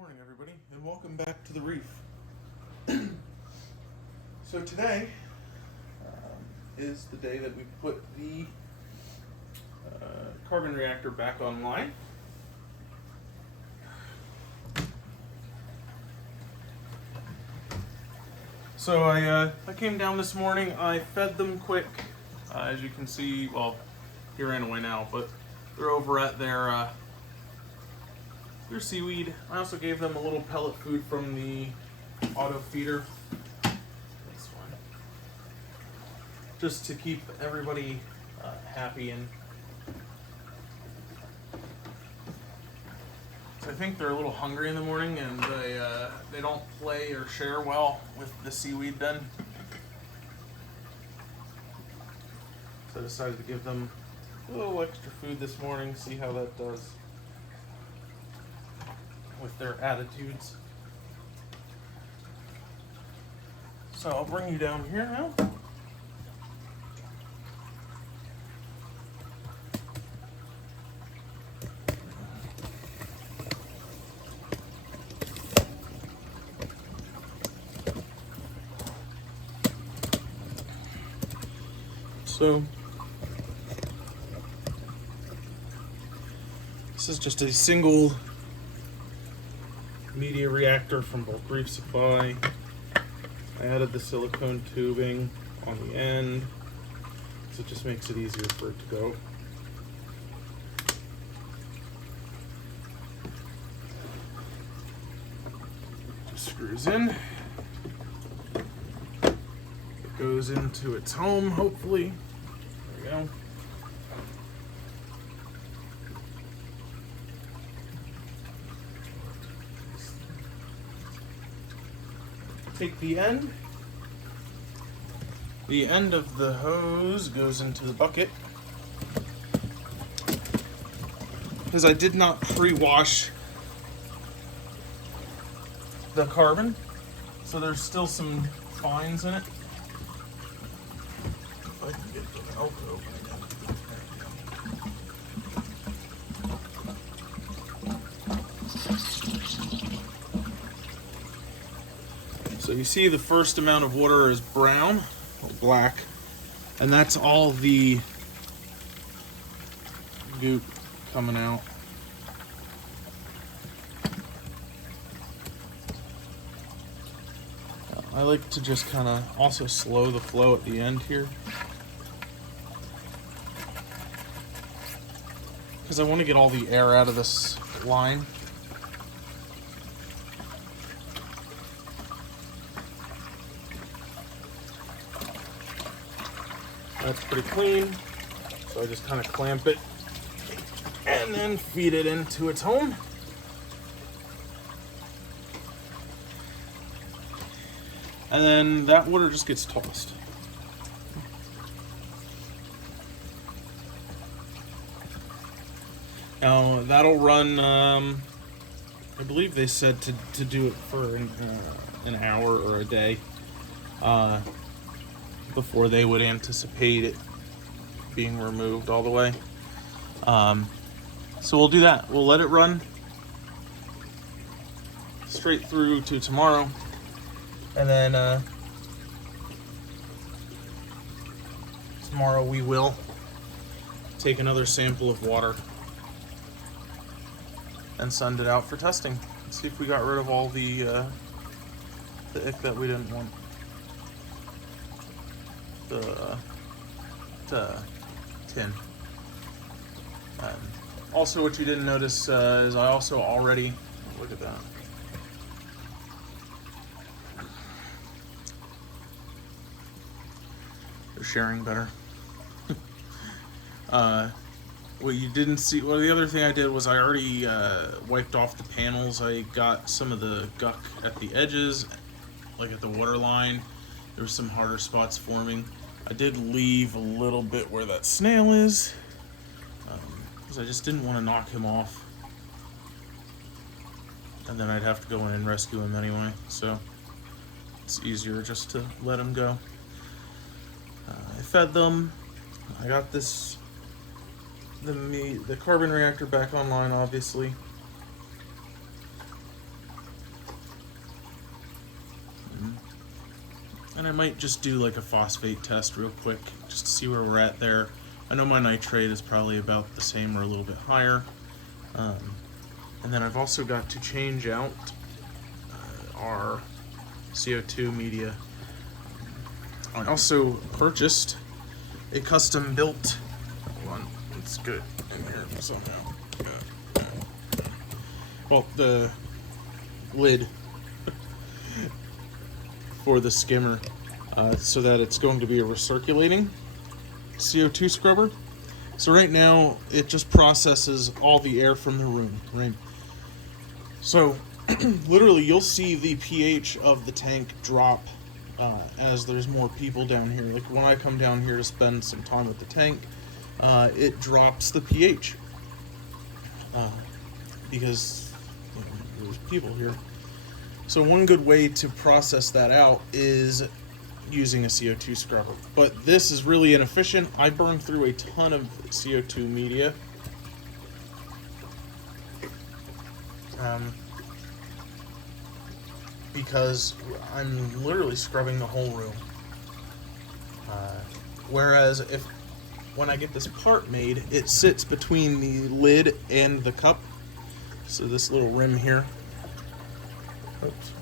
morning, everybody, and welcome back to the reef. So today is the day that we put the carbon reactor back online. So I came down this morning. I fed them quick. As you can see, well, he ran away now, but they're over at their seaweed. I also gave them a little pellet food from the auto feeder. This one. Just to keep everybody happy. And so I think they're a little hungry in the morning, and they don't play or share well with the seaweed then. So I decided to give them a little extra food this morning, see how that does with their attitudes. So I'll bring you down here now. So this is just a single media reactor from bulk reef supply. I added the silicone tubing on the end, so it just makes it easier for it to go. Just screws in. It goes into its home, hopefully. There we go. Take the end of the hose goes into the bucket, because I did not pre-wash the carbon, so there's still some fines in it. If I can get the valve open again. So you see the first amount of water is brown or black, and that's all the goop coming out. I like to just kind of also slow the flow at the end here, because I want to get all the air out of this line. That's pretty clean, so I just kind of clamp it and then feed it into its home. And then that water just gets tossed. Now that'll run, I believe they said to do it for an hour or a day. Before they would anticipate it being removed all the way. So we'll do that. We'll let it run straight through to tomorrow, and then tomorrow we will take another sample of water and send it out for testing. See if we got rid of all the ick that we didn't want. The tin. Also, what you didn't notice is I also already, look at that. They're sharing better. What you didn't see, well, the other thing I did was I already wiped off the panels. I got some of the guck at the edges, like at the water line. There were some harder spots forming. I did leave a little bit where that snail is, because I just didn't want to knock him off, and then I'd have to go in and rescue him anyway, so it's easier just to let him go. I fed them. I got the carbon reactor back online, obviously. And I might just do like a phosphate test real quick, just to see where we're at there. I know my nitrate is probably about the same or a little bit higher. And then I've also got to change out our CO2 media. I also purchased a custom built, hold on, let's get it in here somehow. Well, the lid for the skimmer, so that it's going to be a recirculating CO2 scrubber. So right now it just processes all the air from the room, right? So literally you'll see the pH of the tank drop as there's more people down here. Like when I come down here to spend some time with the tank, it drops the pH because there's people here. So one good way to process that out is using a CO2 scrubber. But this is really inefficient. I burned through a ton of CO2 media. Because I'm literally scrubbing the whole room. Whereas when I get this part made, it sits between the lid and the cup. So this little rim here. Oops.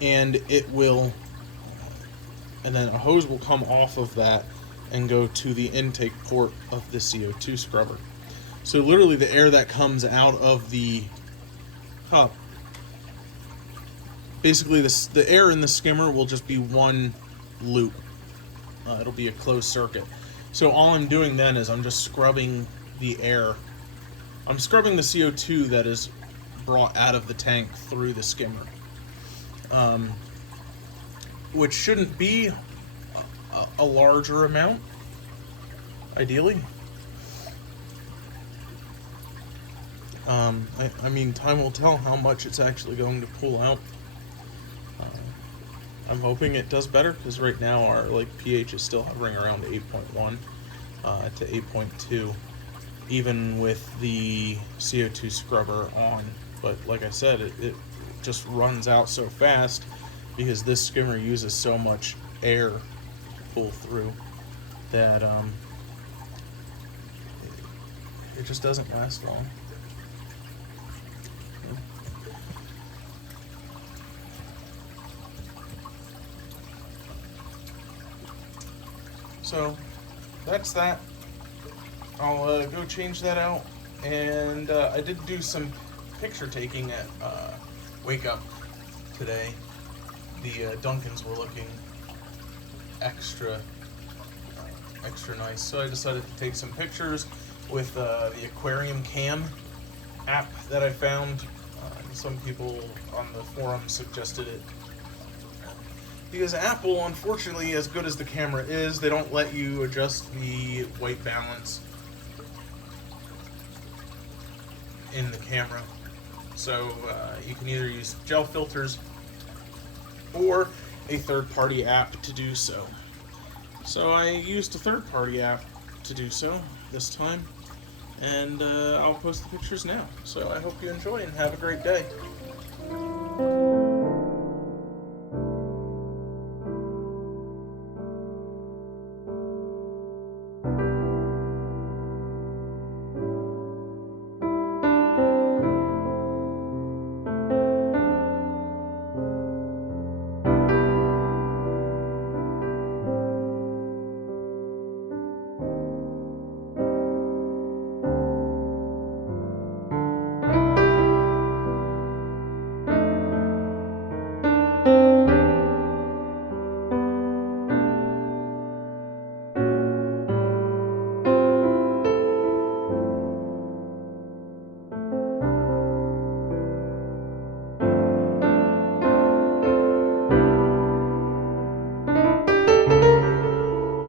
And it will, and then a hose will come off of that and go to the intake port of the CO2 scrubber. So literally the air that comes out of the cup, basically the air in the skimmer will just be one loop. It'll be a closed circuit. So all I'm doing then is I'm just scrubbing the air. I'm scrubbing the CO2 that is brought out of the tank through the skimmer. Which shouldn't be a larger amount, ideally. I mean, time will tell how much it's actually going to pull out. I'm hoping it does better, because right now our pH is still hovering around 8.1 to 8.2, even with the CO2 scrubber on. But like I said, it just runs out so fast because this skimmer uses so much air to pull through that it just doesn't last long. So that's that. I'll go change that out, and I did do some picture taking at Wake Up today. The Duncans were looking extra nice, so I decided to take some pictures with the Aquarium Cam app that I found. Some people on the forum suggested it. Because Apple, unfortunately, as good as the camera is, they don't let you adjust the white balance in the camera. So you can either use gel filters or a third-party app to do so. So I used a third-party app to do so this time, and I'll post the pictures now. So I hope you enjoy and have a great day.